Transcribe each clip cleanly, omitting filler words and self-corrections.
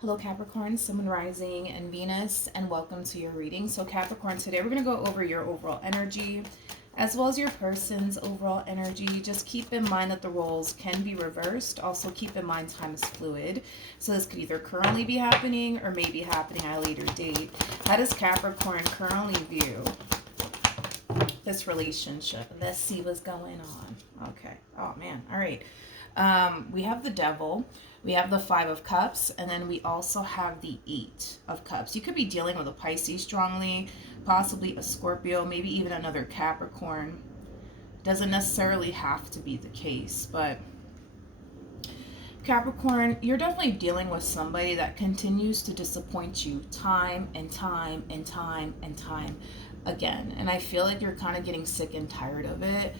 Hello Capricorn, Sun, Moon, Rising, and Venus, and welcome to your reading. So Capricorn, today we're going to go over your overall energy as well as your person's overall energy. Just keep in mind that the roles can be reversed. Also keep in mind time is fluid. So this could either currently be happening or maybe happening at a later date. How does Capricorn currently view this relationship? Let's see what's going on. Okay. Oh man. All right. We have the Devil. We have the Five of Cups, and then we also have the Eight of Cups. You could be dealing with a Pisces strongly, possibly a Scorpio, maybe even another Capricorn. Doesn't necessarily have to be the case, but Capricorn, you're definitely dealing with somebody that continues to disappoint you time and time and time and time again. And I feel like you're kind of getting sick and tired of it.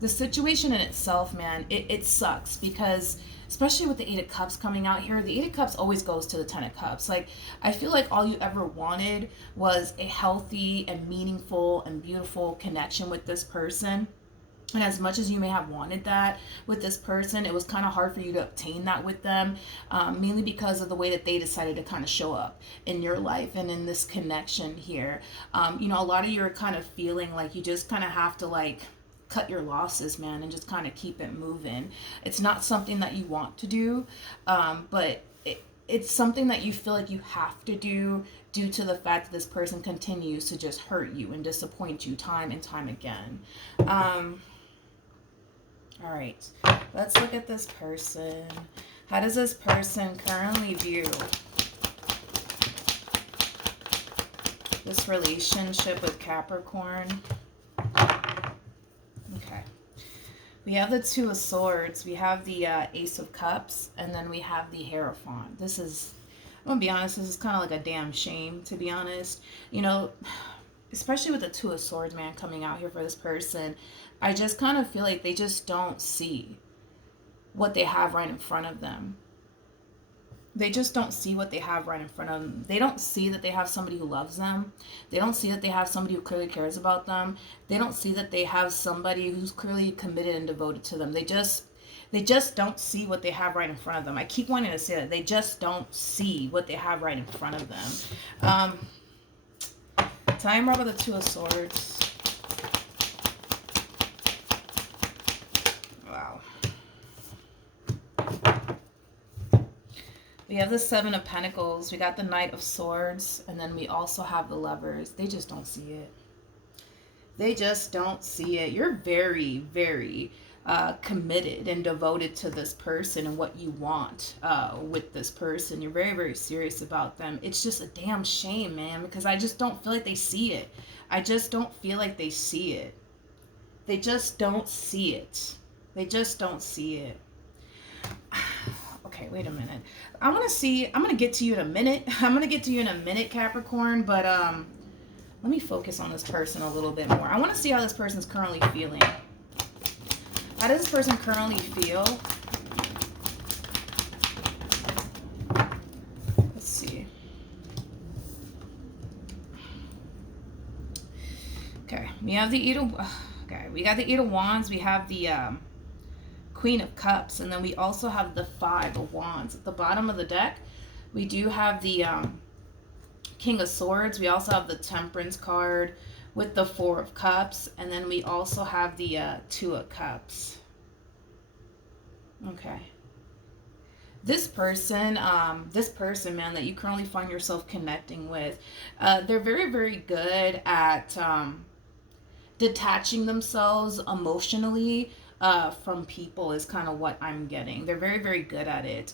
The situation in itself, man, it sucks because especially with the Eight of Cups coming out here, the Eight of Cups always goes to the Ten of Cups. Like, I feel like all you ever wanted was a healthy and meaningful and beautiful connection with this person. And as much as you may have wanted that with this person, it was kind of hard for you to obtain that with them, mainly because of the way that they decided to kind of show up in your life and in this connection here. A lot of you are kind of feeling like you just kind of have to, like, cut your losses, man, and just kind of keep it moving. It's not something that you want to do, but it's something that you feel like you have to do due to the fact that this person continues to just hurt you and disappoint you time and time again. All right, let's look at this person. How does this person currently view this relationship with Capricorn? Okay. We have the Two of Swords, we have the Ace of Cups, and then we have the Hierophant. This is, I'm going to be honest, this is kind of like a damn shame, to be honest. Especially with the Two of Swords, man, coming out here for this person, I just kind of feel like they just don't see what they have right in front of them. They just don't see what they have right in front of them. They don't see that they have somebody who loves them. They don't see that they have somebody who clearly cares about them. They don't see that they have somebody who's clearly committed and devoted to them. They just don't see what they have right in front of them. I keep wanting to say that. They just don't see what they have right in front of them. Time over the Two of Swords. Wow. We have the Seven of Pentacles. We got the Knight of Swords. And then we also have the Lovers. They just don't see it. They just don't see it. You're very, very committed and devoted to this person and what you want with this person. You're very, very serious about them. It's just a damn shame, man, because I just don't feel like they see it. I just don't feel like they see it. They just don't see it. They just don't see it. Okay, wait a minute. I'm going to get to you in a minute. I'm going to get to you in a minute, Capricorn, but let me focus on this person a little bit more. I want to see how this person's currently feeling. How does this person currently feel? Let's see. Okay, we have the we got the Eight of Wands. We have the Queen of Cups, and then we also have the Five of Wands. At the bottom of the deck, we do have the King of Swords. We also have the Temperance card with the Four of Cups, and then we also have the Two of Cups. Okay. This person, man, that you currently find yourself connecting with, they're very, very good at detaching themselves emotionally from people is kind of what I'm getting. They're very, very good at it.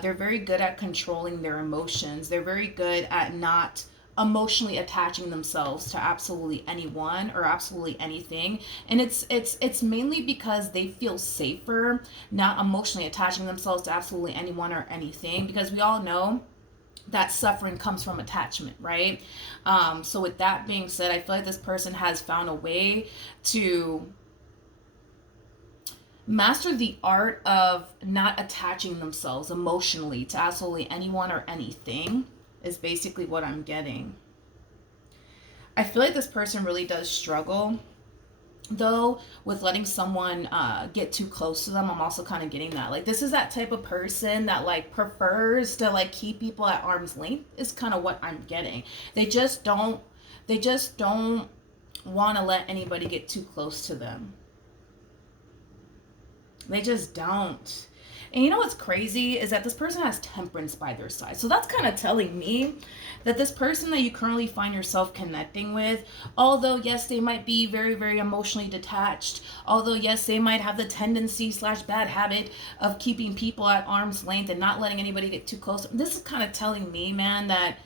They're very good at controlling their emotions. They're very good at not emotionally attaching themselves to absolutely anyone or absolutely anything. And it's mainly because they feel safer not emotionally attaching themselves to absolutely anyone or anything, because we all know that suffering comes from attachment, right? So with that being said, I feel like this person has found a way to master the art of not attaching themselves emotionally to absolutely anyone or anything is basically what I'm getting. I feel like this person really does struggle though, with letting someone get too close to them. I'm also kind of getting that, like, this is that type of person that like prefers to like keep people at arm's length, is kind of what I'm getting. They just don't want to let anybody get too close to them. They just don't. And you know what's crazy is that this person has temperance by their side. So that's kind of telling me that this person that you currently find yourself connecting with, although yes, they might be very, very emotionally detached, although yes, they might have the tendency slash bad habit of keeping people at arm's length and not letting anybody get too close. This is kind of telling me, man, that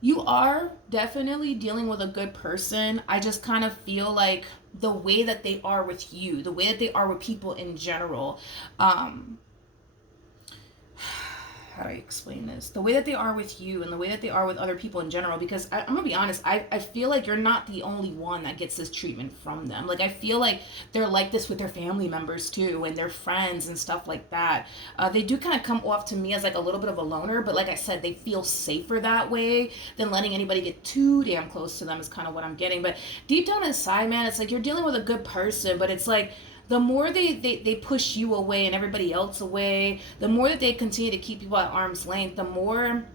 you are definitely dealing with a good person. I just kind of feel like the way that they are with you, the way that they are with people in general, how do I explain this? The way that they are with you and the way that they are with other people in general, because I'm gonna be honest, I feel like you're not the only one that gets this treatment from them. Like, I feel like they're like this with their family members too and their friends and stuff like that. They do kind of come off to me as like a little bit of a loner, but like I said, they feel safer that way than letting anybody get too damn close to them, is kind of what I'm getting. But deep down inside, man, it's like you're dealing with a good person, but it's like the more they push you away and everybody else away, the more that they continue to keep people at arm's length, the more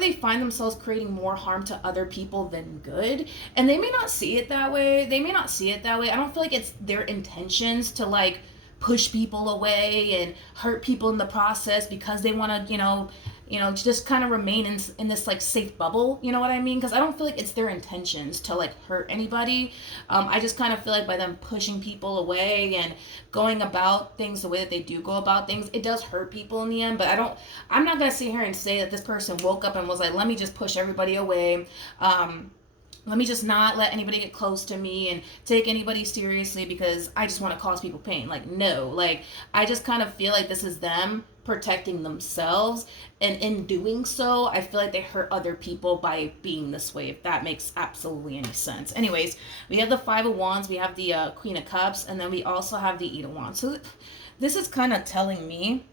they find themselves creating more harm to other people than good. And they may not see it that way. I don't feel like it's their intentions to like push people away and hurt people in the process because they want to, just kind of remain in this like safe bubble. You know what I mean? Because I don't feel like it's their intentions to like hurt anybody. I just kind of feel like by them pushing people away and going about things the way that they do go about things, it does hurt people in the end. But I'm not gonna sit here and say that this person woke up and was like, let me just push everybody away. Let me just not let anybody get close to me and take anybody seriously because I just want to cause people pain. Like, no. Like, I just kind of feel like this is them protecting themselves, and in doing so, I feel like they hurt other people by being this way, if that makes absolutely any sense. Anyways, we have the Five of Wands, we have the Queen of Cups, and then we also have the Eight of Wands. So this is kind of telling me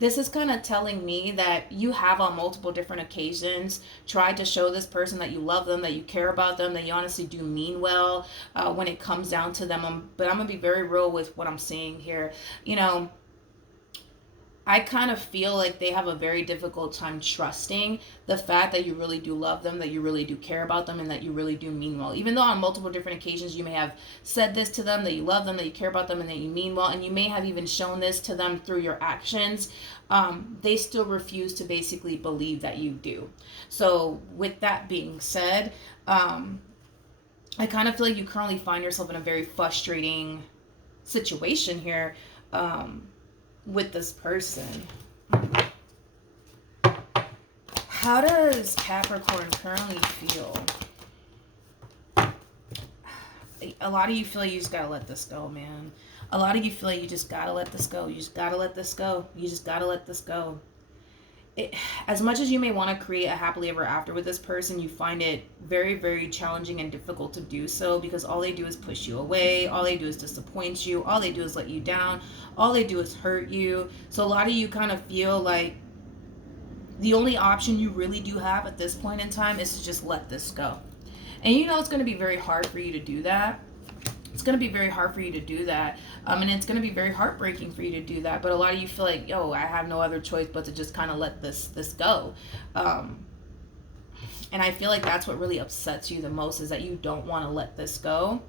that you have on multiple different occasions tried to show this person that you love them, that you care about them, that you honestly do mean well when it comes down to them. But I'm going to be very real with what I'm seeing here. I kind of feel like they have a very difficult time trusting the fact that you really do love them, that you really do care about them, and that you really do mean well. Even though on multiple different occasions you may have said this to them, that you love them, that you care about them, and that you mean well, and you may have even shown this to them through your actions, they still refuse to basically believe that you do. So with that being said, I kind of feel like you currently find yourself in a very frustrating situation here. With this person. How does Capricorn currently feel? A lot of you feel like you just gotta let this go, man. A lot of you feel like you just gotta let this go. You just gotta let this go. You just gotta let this go. As much as you may want to create a happily ever after with this person, you find it very, very challenging and difficult to do so because all they do is push you away. All they do is disappoint you. All they do is let you down. All they do is hurt you. So a lot of you kind of feel like the only option you really do have at this point in time is to just let this go. And it's going to be very hard for you to do that. It's going to be very hard for you to do that. And it's going to be very heartbreaking for you to do that. But a lot of you feel like, I have no other choice but to just kind of let this go. And I feel like that's what really upsets you the most, is that you don't want to let this go.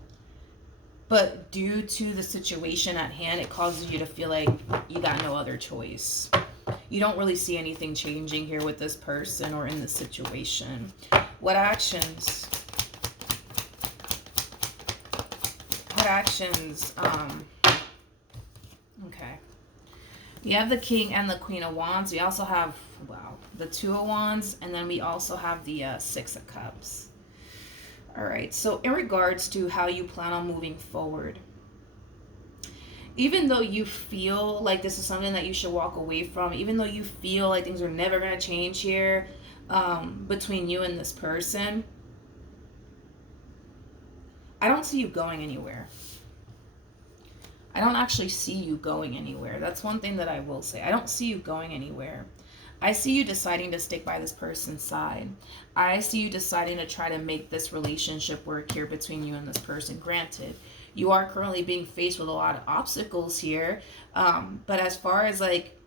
But due to the situation at hand, it causes you to feel like you got no other choice. You don't really see anything changing here with this person or in this situation. What actions? Okay. We have the King and the Queen of Wands. We also have, the Two of Wands, and then we also have the Six of Cups. All right, so in regards to how you plan on moving forward, even though you feel like this is something that you should walk away from, even though you feel like things are never going to change here between you and this person, I don't see you going anywhere. I don't actually see you going anywhere. That's one thing that I will say. I don't see you going anywhere. I see you deciding to stick by this person's side. I see you deciding to try to make this relationship work here between you and this person. Granted, you are currently being faced with a lot of obstacles here. But as far as like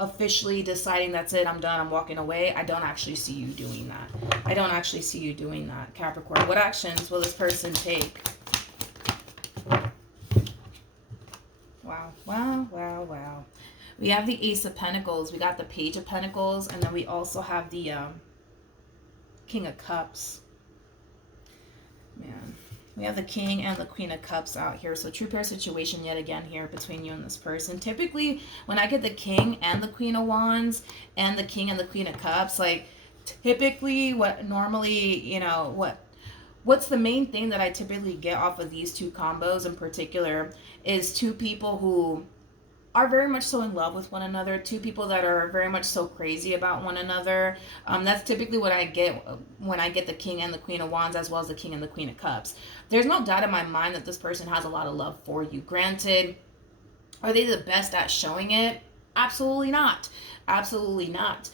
officially deciding that's it, I'm done, I'm walking away, I don't actually see you doing that. I don't actually see you doing that, Capricorn. What actions will this person take? Wow, wow, wow, wow. We have the Ace of Pentacles, we got the Page of Pentacles, and then we also have the King of Cups. Man, we have the King and the Queen of Cups out here. So true pair situation yet again here between you and this person. Typically, when I get the King and the Queen of Wands and the King and the Queen of Cups, like typically what normally, you know, what's the main thing that I typically get off of these two combos in particular is two people who are very much so in love with one another, two people that are very much so crazy about one another. That's typically what I get when I get the King and the Queen of Wands, as well as the King and the Queen of Cups. There's no doubt in my mind that this person has a lot of love for you. Granted, are they the best at showing it? Absolutely not. Absolutely not.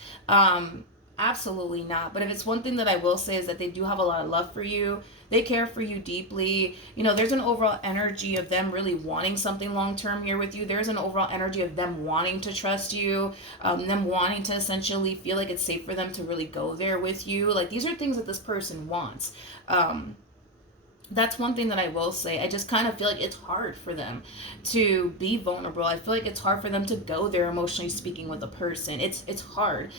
Absolutely not. But if it's one thing that I will say is that they do have a lot of love for you. They care for you deeply. You know, there's an overall energy of them really wanting something long term here with you. There's an overall energy of them wanting to trust you, them wanting to essentially feel like it's safe for them to really go there with you. Like, these are things that this person wants. That's one thing that I will say. I just kind of feel like it's hard for them to be vulnerable. I feel like it's hard for them to go there emotionally speaking with a person. It's hard.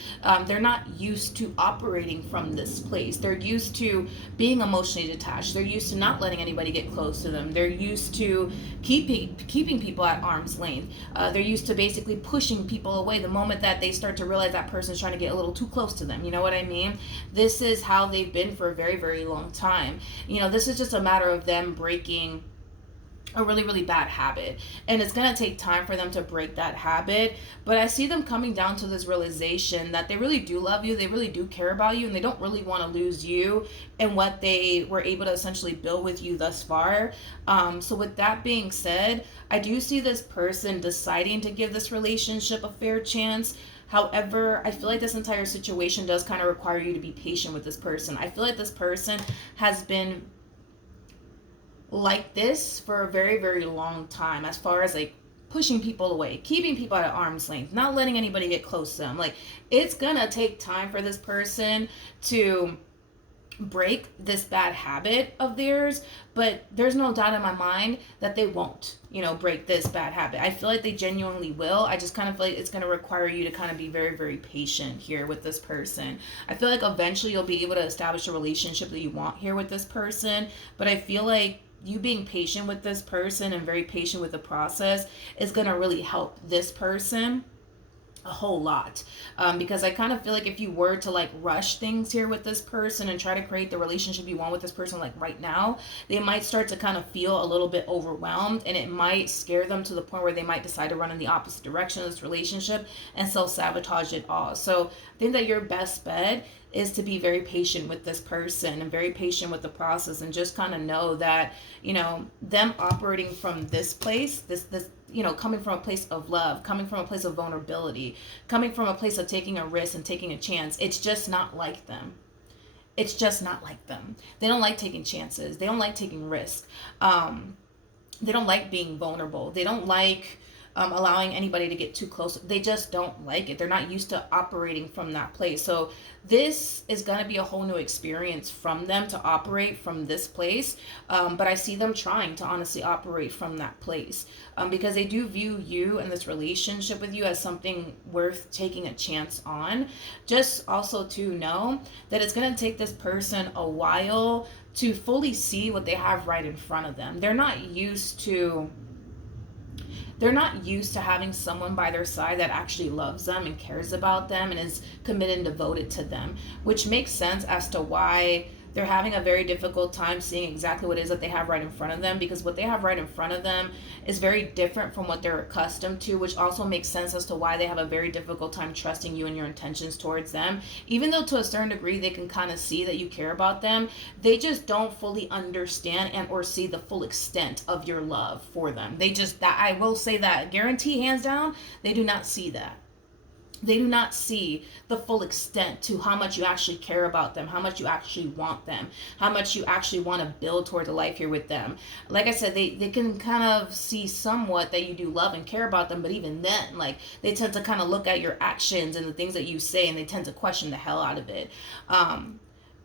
They're not used to operating from this place. They're used to being emotionally detached. They're used to not letting anybody get close to them. They're used to keeping people at arm's length. They're used to basically pushing people away the moment that they start to realize that person's trying to get a little too close to them. You know what I mean? This is how they've been for a very, very long time. You know, this is just a matter of them breaking a really, really bad habit, and it's going to take time for them to break that habit. But I see them coming down to this realization that they really do love you, they really do care about you, and they don't really want to lose you and what they were able to essentially build with you thus far. So with that being said, I do see this person deciding to give this relationship a fair chance. However, I feel like this entire situation does kind of require you to be patient with this person. I feel like this person has been like this for a very, very long time, as far as like pushing people away, keeping people at arm's length, not letting anybody get close to them. Like, it's gonna take time for this person to break this bad habit of theirs, but there's no doubt in my mind that they won't, you know, break this bad habit. I feel like they genuinely will. I just kind of feel like it's going to require you to kind of be very, very patient here with this person. I feel like eventually you'll be able to establish a relationship that you want here with this person, but I feel like you being patient with this person and very patient with the process is going to really help this person a whole lot, because I kind of feel like if you were to like rush things here with this person and try to create the relationship you want with this person like right now, they might start to kind of feel a little bit overwhelmed, and it might scare them to the point where they might decide to run in the opposite direction of this relationship and self-sabotage it all. So I think that your best bet is to be very patient with this person and very patient with the process, and just kind of know that, you know, them operating from this place, this you know, coming from a place of love, coming from a place of vulnerability, coming from a place of taking a risk and taking a chance, it's just not like them. It's just not like them. They don't like taking chances. They don't like taking risks. They don't like being vulnerable. They don't like allowing anybody to get too close. They just don't like it. They're not used to operating from that place. So this is going to be a whole new experience from them to operate from this place. But I see them trying to honestly operate from that place, because they do view you and this relationship with you as something worth taking a chance on. Just also to know that it's going to take this person a while to fully see what they have right in front of them. They're not used to having someone by their side that actually loves them and cares about them and is committed and devoted to them, which makes sense as to why they're having a very difficult time seeing exactly what it is that they have right in front of them, because what they have right in front of them is very different from what they're accustomed to, which also makes sense as to why they have a very difficult time trusting you and your intentions towards them. Even though to a certain degree they can kind of see that you care about them, they just don't fully understand and or see the full extent of your love for them. They just, that I will say that, guarantee hands down, they do not see that. They do not see the full extent to how much you actually care about them, how much you actually want them, how much you actually want to build towards a life here with them. Like I said, they can kind of see somewhat that you do love and care about them, but even then, like, they tend to kind of look at your actions and the things that you say, and they tend to question the hell out of it.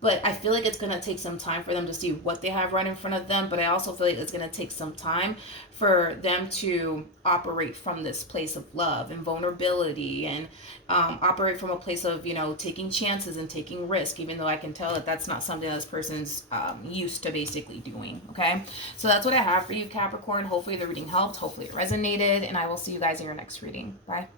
But I feel like it's going to take some time for them to see what they have right in front of them. But I also feel like it's going to take some time for them to operate from this place of love and vulnerability, and operate from a place of, taking chances and taking risk, even though I can tell that that's not something this person's used to basically doing. Okay. So that's what I have for you, Capricorn. Hopefully the reading helped. Hopefully it resonated. And I will see you guys in your next reading. Bye.